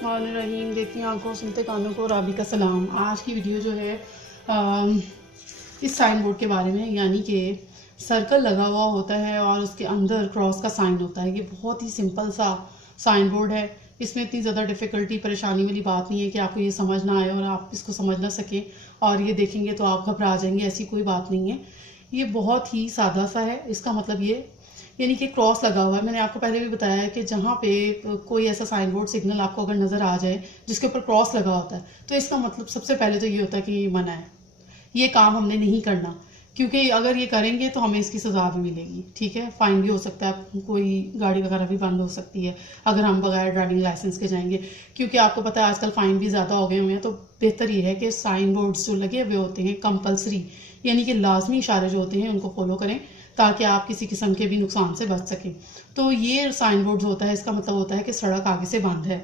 बिस्मिल्लाहिर्रहमानिर्रहीम। देखती आंखों सुनते कानों को राबी का सलाम। आज की वीडियो जो है इस साइन बोर्ड के बारे में, यानी कि सर्कल लगा हुआ होता है और उसके अंदर क्रॉस का साइन होता है। ये बहुत ही सिंपल सा साइन बोर्ड है। इसमें इतनी ज़्यादा डिफ़िकल्टी परेशानी वाली बात नहीं है कि आपको ये समझ ना आए और आप इसको समझ ना सकें और ये देखेंगे तो आप घबरा जाएंगे, ऐसी कोई बात नहीं है। ये बहुत ही सादा सा है। इसका मतलब ये यानी कि क्रॉस लगा हुआ है। मैंने आपको पहले भी बताया है कि जहाँ पे कोई ऐसा साइन बोर्ड सिग्नल आपको अगर नज़र आ जाए जिसके ऊपर क्रॉस लगा होता है, तो इसका मतलब सबसे पहले तो ये होता है कि ये मना है, ये काम हमने नहीं करना, क्योंकि अगर ये करेंगे तो हमें इसकी सज़ा भी मिलेगी। ठीक है, फ़ाइन भी हो सकता है, कोई गाड़ी वगैरह भी बंद हो सकती है अगर हम बगैर ड्राइविंग लाइसेंस के जाएंगे। क्योंकि आपको पता है आजकल फ़ाइन भी ज़्यादा हो गए हुए हैं, तो बेहतर ये है कि साइन बोर्ड्स जो लगे हुए होते हैं कंपलसरी, यानी कि लाजमी इशारे जो होते हैं उनको फॉलो करें ताकि आप किसी किस्म के भी नुकसान से बच सकें। तो ये साइन बोर्ड होता है, इसका मतलब होता है कि सड़क आगे से बंद है,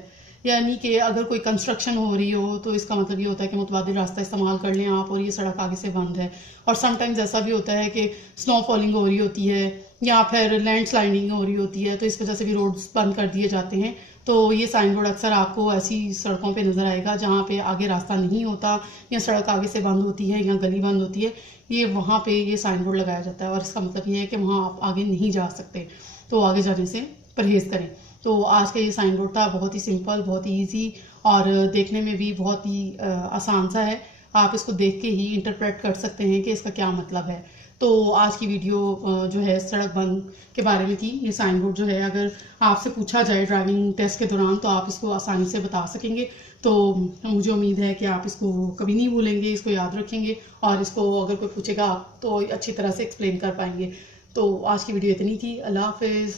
यानी कि अगर कोई कंस्ट्रक्शन हो रही हो तो इसका मतलब ये होता है कि मुतबादिल रास्ता इस्तेमाल कर लें आप और ये सड़क आगे से बंद है। और समटाइम्स ऐसा भी होता है कि स्नो फॉलिंग हो रही होती है या फिर लैंड स्लाइडिंग हो रही होती है, तो इस वजह से भी रोड्स बंद कर दिए जाते हैं। तो ये साइन बोर्ड अक्सर आपको ऐसी सड़कों पे नज़र आएगा जहाँ पे आगे रास्ता नहीं होता या सड़क आगे से बंद होती है या गली बंद होती है, ये वहाँ पे ये साइन बोर्ड लगाया जाता है और इसका मतलब ये है कि वहाँ आप आगे नहीं जा सकते, तो आगे जाने से परहेज़ करें। तो आज का ये साइन बोर्ड था बहुत ही सिंपल, बहुत ही ईजी और देखने में भी बहुत ही आसान सा है। आप इसको देख के ही इंटरप्रेट कर सकते हैं कि इसका क्या मतलब है। तो आज की वीडियो जो है सड़क बंद के बारे में थी। ये साइन बोर्ड जो है अगर आपसे पूछा जाए ड्राइविंग टेस्ट के दौरान तो आप इसको आसानी से बता सकेंगे। तो मुझे उम्मीद है कि आप इसको कभी नहीं भूलेंगे, इसको याद रखेंगे और इसको अगर कोई पूछेगा तो अच्छी तरह से एक्सप्लेन कर पाएंगे। तो आज की वीडियो इतनी थी। अल्लाह हाफिज़।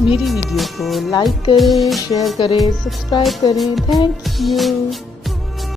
मेरी वीडियो को लाइक करें, शेयर करें, सब्सक्राइब करें। Thank you.